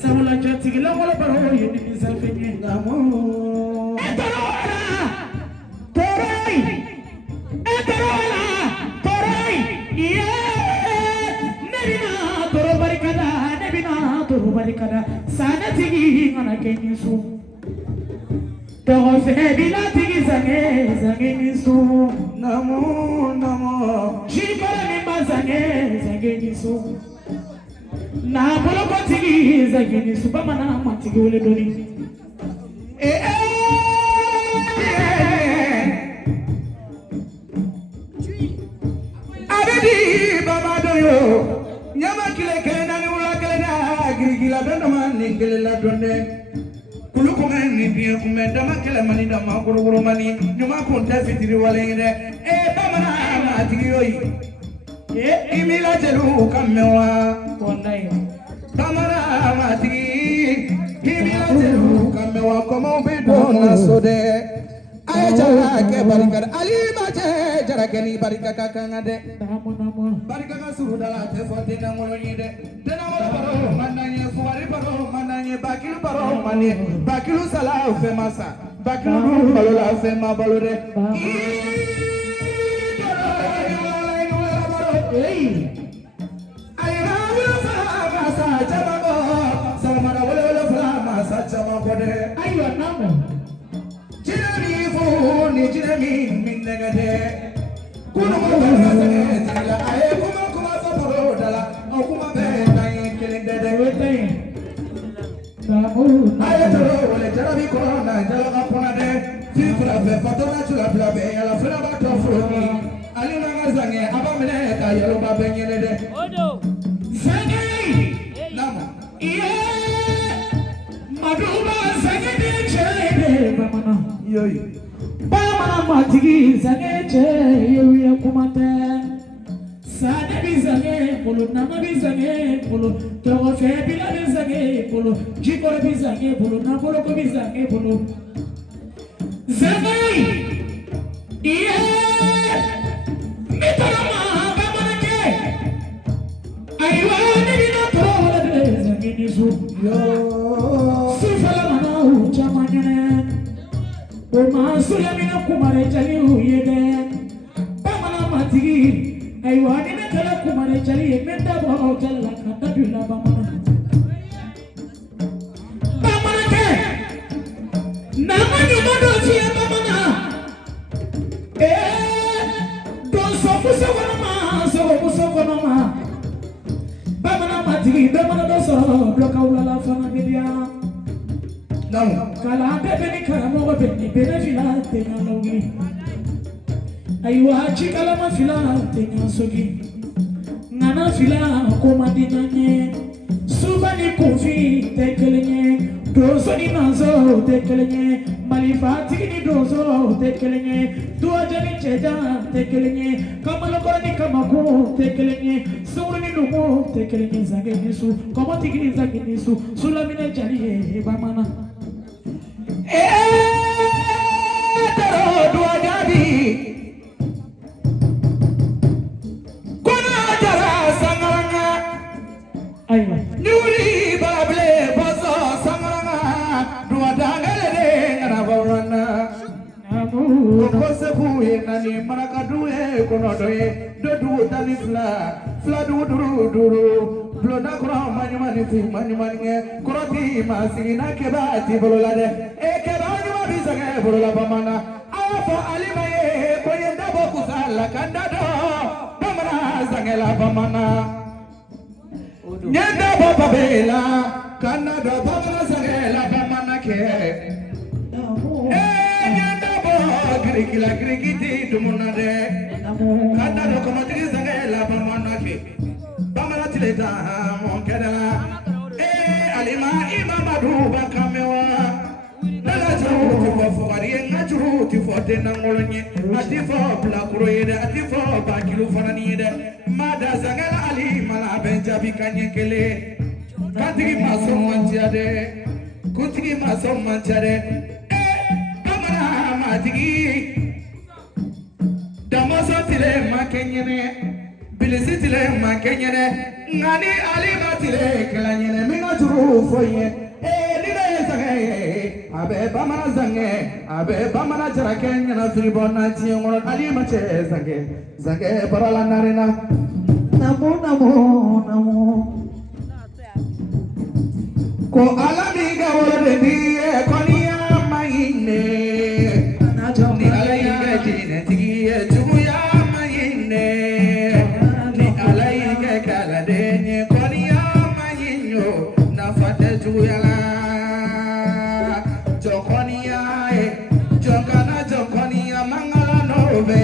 Samula jati la wala baro yini misafenye namo. Torai. Toro barikada sana tigi ngana kenisu. Toro bila tigi zange nisu. Namo. Chikala nimba zange nisu. Na bolo kotigi zange nisu. Bamana matigi ule doni. Abedi baba doyo. Nyama kile kena ni ula kile na girigila dondo mani kile la donde. Kulu kumeni biye kumenda makile mani da makuru mani. Nyuma kunta fitiri wale ngide. Bamana matigi yoyi. Imila jelu kamewa. Kondai. Bamana matigi. Imila jelu kamewa komo bedo na sode. Ay jara ke barikada ali maje jara ke ni barikada kangade barikada surudala te fote na ngolonyide tena wala baro mananye fuwari baro mananye bakilu baro manye bakilu sala fe masa bakilu balola fe mabalode ay rawu fa masa chamago samara wala fa masa chamago de ayo namo ni jinami minegade kuno mo tala aye kuma fa poro dala o kuma be nay kelinde de wete aye toro wala jarabi ko na jala kapona de fifra be fatona chula bla be ala fera ba to froki ali na ngazange abamene ka yelo ba be nyene de odo sangai namo iye maduba sangai de chele bamana yoyi Bama matigi zange yewiya kumate Sade bizange polo nama bizange polo Togo fe bila bizange polo Jikore bizange polo Napolo ko bizange polo Zange Iye Mitarama bama nake Aywa nibina toro wala de zange nisu Yo Sifala mana uchamanyane Oma suya mina kumare chali uyede Bamana matigi Aywa nina kala kumare chali Emenda bao jala kata bila bamana Bamana ke Nama nyumado siya bamana Don sofu konoma Bamana matigi Bamana doso Bloka ulala fana media Kala bebe ni karamogo beni bene fila tenya logi Aywa chikala ma fila tenya sogi Nana fila koma dinanye Suba ni kufi tekelenye Dozo ni nazo tekelenye Malifati ni dozo tekelenye Duaja ni cheda tekelenye Kamalokora ni kamaku tekelenye Suru ni numu tekelenye zage nisu Koma tigini zage nisu Sulamine jari bamana Taro dua jadi Kuna jara sangaranga Ayo Nuri bable boso sangaranga Dua dangale de ngarabarana Namu Kose kuye nani marakaduye konodoye Dodu tani Fla duru Bloda kura mani fi mani kurati masina kebati bololade kebani mabisage bolola bamana awafo alimaye koyenda bokusala kandado bamana zangela bamana nyenda babela kandado bamana zangela bamana ke nyenda bo grikiti dumunade kandado komati zangela bamana ke Bamana tileta monkeda alima imamadu bakamewa nala juru tifo fogari ngajuru tifo tenangolonye atifo blakroyede atifo bakilu fananiyede mada zangala ali mala benjabi kanyekele katigi maso mantiade bamana matigi damoso tile makenyene Bilisitile makenyene ngani ali batile kelanyene mina juru foye nile zange abe bamana zange abe bamana jarake nyana filibona tiengoro ali mache zange barala narina namo ko alamiga wala de konia maine ni alaiga jine tigiye tuya maine ni alaiga kala de konia mainyo na fate tuya la jokonia jokonia mangala nobe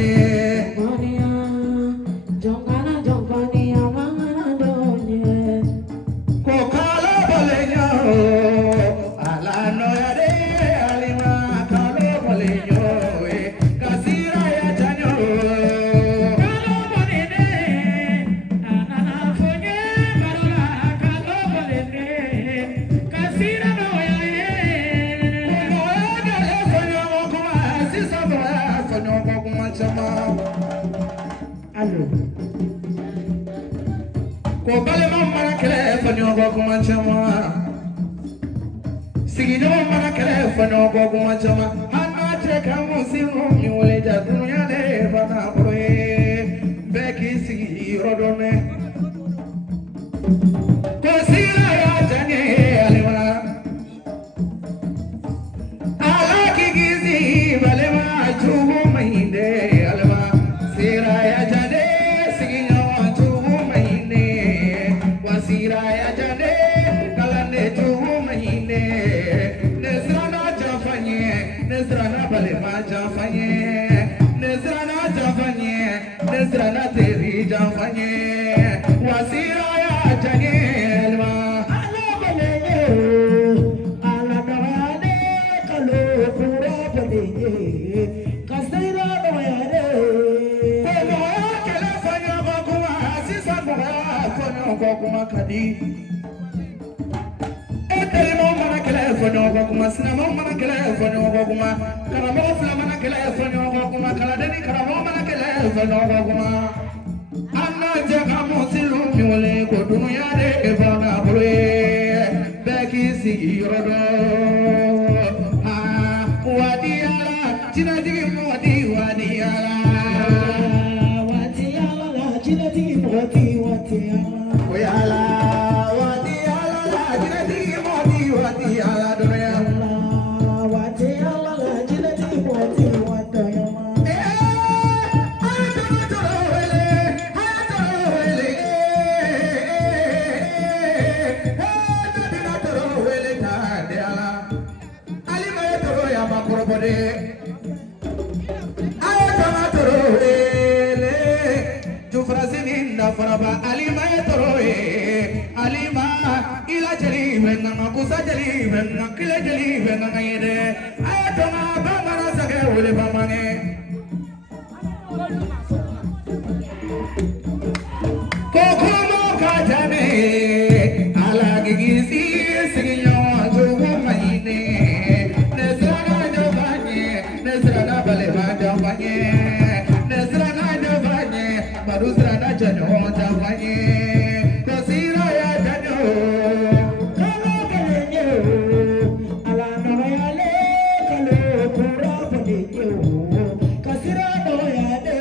ko bale mama kele fanyo go kuma chama sigido mama kele fanyo go kuma chama hana che kamu sinu mi wole ja dunya le bana boye beki sigi rodone ko sira ya jane alima ala ki gizi bale ma chubu mainde alima sira ya jane Siraya jane kalane tu mahine nesrana jafanye nesrana bale ma jafanye nesrana jafanye nesrana teri jafanye wasiraya jane alma ala bale ala dawade kalo pura bale kasira doyare ko kele fanya bakuma sisa kuma kadi etelimo mana kele fonyo kuma sinamo mana kele fonyo kuma karamo fla mana kele fonyo kuma kaladeni karamo mana kele fonyo kuma anna jaga mosilu miwole ko dunya de ebana bure beki sigirodo wadiala jinadigi wadiala jinadigi wadiala Wadiala, jinati wadiala dunia. Wadiala, jinati wadiala. Faraba alima toroe alima ila jali benna kusa jali benna kila jali benna ngayede ayatona bamara sage wole bamane kokomo kajane ala gigisi sigiyo jogo maine nesrana jovanye nesrana bale ma jovanye nesrana jovanye barusrana jano jovanye kosira ya jano kalo kalenyo ala nawale kalo pura palenyo kasira do ya de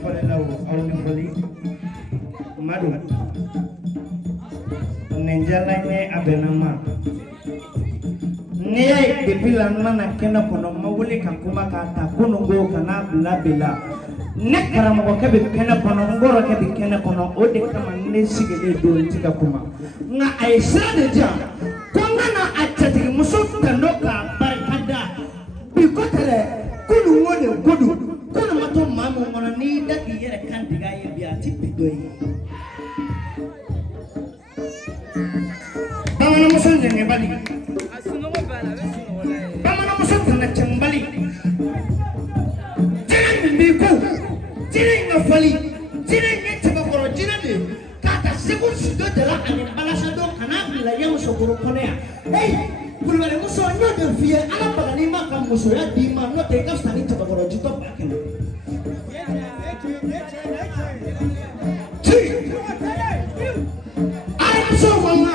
fole law awni foli madu nenjalane abenama ne bibila mana kena kono mawuli kankuma kata kunungo kana bla ne karamo ko kebe kena kono ngoro kebe kena kono ode kama ne sigele do tika kuma nga aisha de ja konga na atati muso tanoka barkada bikotere kunu wone godu kuna mato mamu ngona ni daki yere kandiga yebi ati bidoyi bamana muso ngene bali bamana muso tana chambali Biku, jiring ngafali, jiring ngecebakoro, jiring de, kata sekur sudah jalan angin balasado karena bila yang musuh konea. Hey, kulubare musuh nyoda via alam bagani makam musuhnya di mana tegas tadi cebakoro juta pakai. wanga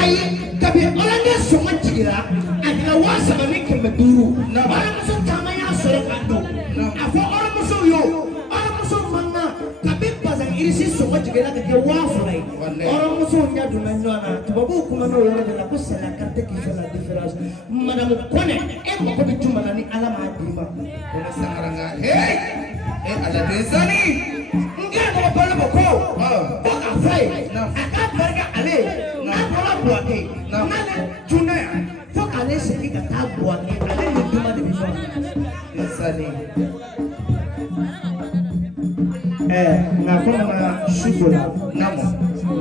ay tabi olane so mantigira adina wasa ba ni kemeduru bara muso tamaya sore kando afo ora muso yo ora muso manga tabi bazan irisi so mantigira ke wafrai ora muso nya dunanyana tubabu kuma no yoro de la kusala karte ki fela difference madame kone e mo ko bituma ni alama adima ona sangaranga hey ala desani ngene ko bolo ko baka fai aka barga ale na bola buake na tuna fo ale se ki ka buake ale ni duma de biso desani na ko na shugola namo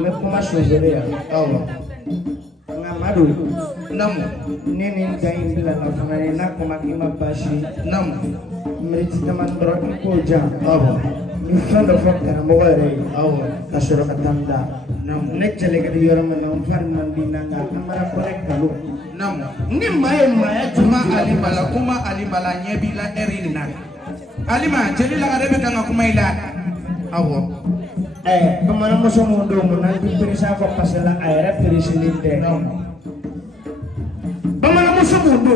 me ko ma shogole ya awa na madu namo nini ngai bila na famani na ko makima bashi namo meriti tamandro ko ja awa mfano fakka na maware awa kasoro katanda namo necele ga yoro man on farman dinanga amara korek kalu namo ni maye tuma ali mala nyebila erina alima jeli la arebe kanga kumaila awo kemana musuh mundo nanti perisa kok pasala air presidente kemana musuh mundo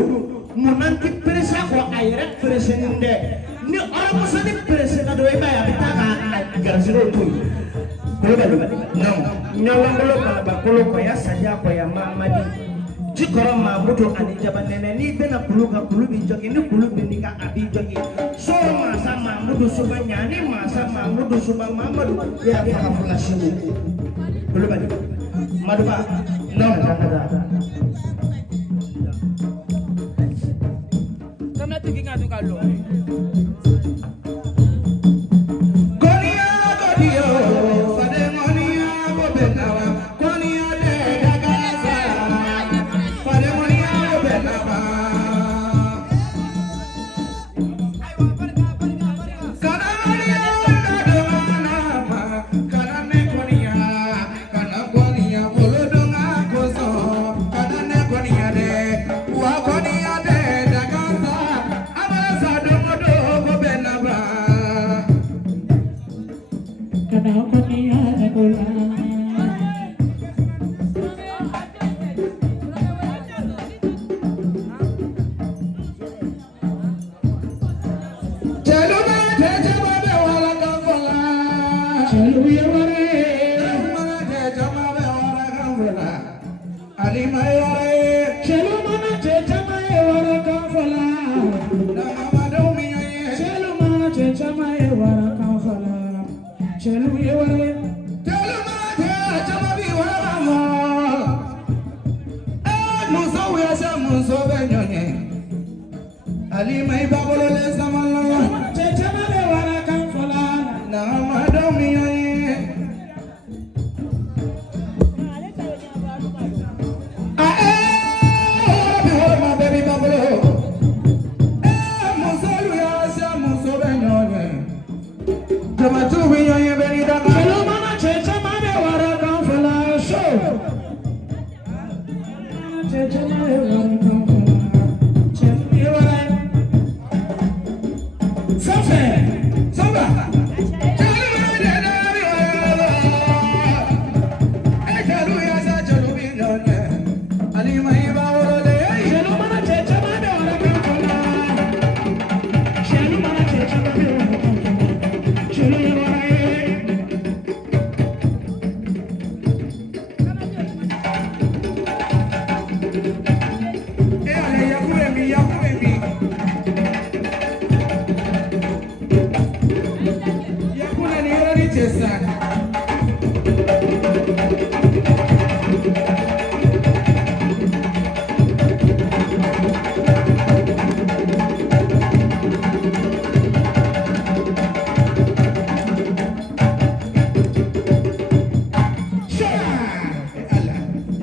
nanti perisa kok air presidente ni orang musuh ni presiden doa ya kita garisiro tu kalau nyolong kalau kaya saja kaya mamadi jikoro mamudo ani jabanene ni bena kuluka kulubi jogi ni kulubi nika abi jogi so masa mamudo suba nyani masa mamudo suba mamadu ya fakafula shimu kulubani maduba no kamna tigi ngatu kallo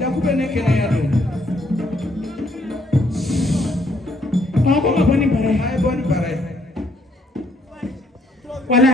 Yakube ne kene